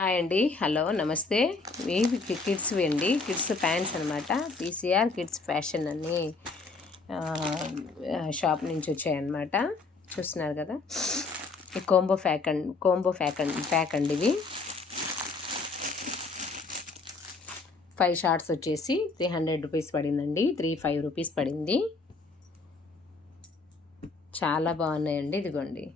Hi అండి, hello, నమస్తే. ఇవి కిడ్స్ అండి, కిడ్స్ ప్యాంట్స్ అనమాట. పీసీఆర్ కిడ్స్ ఫ్యాషన్ అని షాప్ నుంచి వచ్చాయన్నమాట. చూస్తున్నారు కదా, ఈ ప్యాక్ అండి. ఇవి 5 షార్ట్స్ వచ్చేసి 300 రూపీస్ పడిందండి. 35 రూపీస్ పడింది. చాలా బాగున్నాయండి. ఇదిగోండి,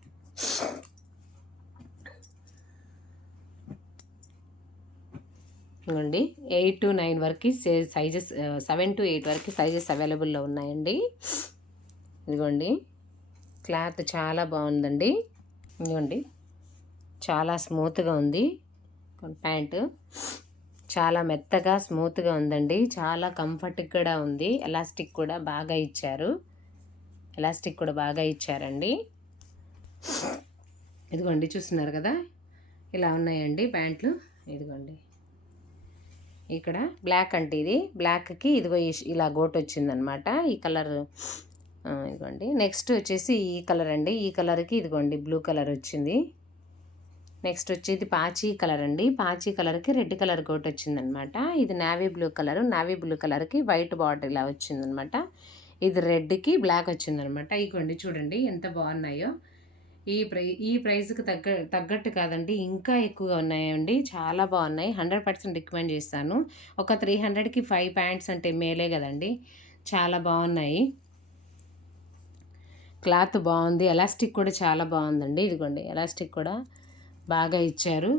ఇదిగోండి 8 to 9 వరకు సైజెస్, 7 to 8 వరకు సైజెస్ అవైలబుల్లో ఉన్నాయండి. ఇదిగోండి, క్లాత్ చాలా బాగుందండి. ఇదిగోండి, చాలా స్మూత్గా ఉంది. ప్యాంటు చాలా మెత్తగా స్మూత్గా ఉందండి. చాలా కంఫర్ట్గా కూడా ఉంది. ఎలాస్టిక్ కూడా బాగా ఇచ్చారండి. ఇదిగోండి, చూస్తున్నారు కదా, ఇలా ఉన్నాయండి ప్యాంట్లు. ఇదిగోండి, ఇక్కడ బ్లాక్ అంటే ఇది బ్లాక్కి ఇదిగో ఇలా గోట్ వచ్చిందనమాట. ఈ కలర్ ఇదిగోండి. నెక్స్ట్ వచ్చేసి ఈ కలర్ అండి. ఈ కలర్కి ఇదిగోండి బ్లూ కలర్ వచ్చింది. నెక్స్ట్ వచ్చేది పాచీ కలర్ అండి. పాచీ కలర్కి రెడ్ కలర్ గోట్ వచ్చిందనమాట. ఇది నావీ బ్లూ కలర్కి వైట్ బార్డర్ ఇలా వచ్చిందనమాట. ఇది రెడ్కి బ్లాక్ వచ్చిందనమాట. ఇదిగోండి, చూడండి ఎంత బాగున్నాయో. ఈ ప్రైస్కి తగ్గట్టు కాదండి, ఇంకా ఎక్కువగా ఉన్నాయండి. చాలా బాగున్నాయి. 100% రికమెండ్ చేస్తాను. ఒక 300కి 5 ప్యాంట్స్ అంటే మేలే కదండి. చాలా బాగున్నాయి. క్లాత్ బాగుంది. ఎలాస్టిక్ కూడా చాలా బాగుందండి. ఇదిగోండి, ఎలాస్టిక్ కూడా బాగా ఇచ్చారు.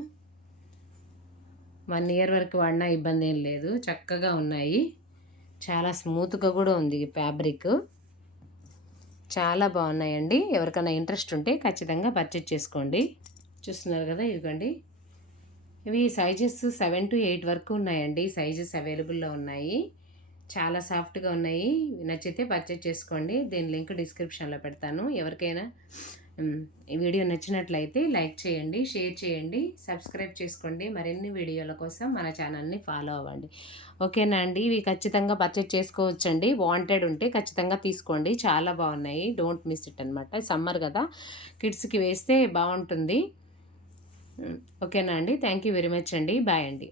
1 year వరకు వాడినా ఇబ్బంది ఏం లేదు. చక్కగా ఉన్నాయి. చాలా స్మూత్గా కూడా ఉంది ఫ్యాబ్రిక్. చాలా బాగున్నాయండి. ఎవరికైనా ఇంట్రెస్ట్ ఉంటే ఖచ్చితంగా పర్చేజ్ చేసుకోండి. చూస్తున్నారు కదా, ఇదిగోండి, ఇవి సైజెస్ 7 to 8 వరకు ఉన్నాయండి. సైజెస్ అవైలబుల్లో ఉన్నాయి. చాలా సాఫ్ట్గా ఉన్నాయి. నచ్చితే పర్చేజ్ చేసుకోండి. దీని లింక్ డిస్క్రిప్షన్లో పెడతాను. ఎవరికైనా ఈ వీడియో నచ్చినట్లయితే లైక్ చేయండి, షేర్ చేయండి, సబ్స్క్రైబ్ చేసుకోండి. మరిన్ని వీడియోల కోసం మన ఛానల్ని ఫాలో అవ్వండి. ఓకేనా అండి. ఇవి ఖచ్చితంగా పర్చేజ్ చేసుకోవచ్చండి. వాంటెడ్ ఉంటే ఖచ్చితంగా తీసుకోండి. చాలా బాగున్నాయి. డోంట్ మిస్ ఇట్ అనమాట. సమ్మర్ కదా, కిడ్స్కి వేస్తే బాగుంటుంది. ఓకేనా అండి. థ్యాంక్ యూ వెరీ మచ్ అండి. బాయ్ అండి.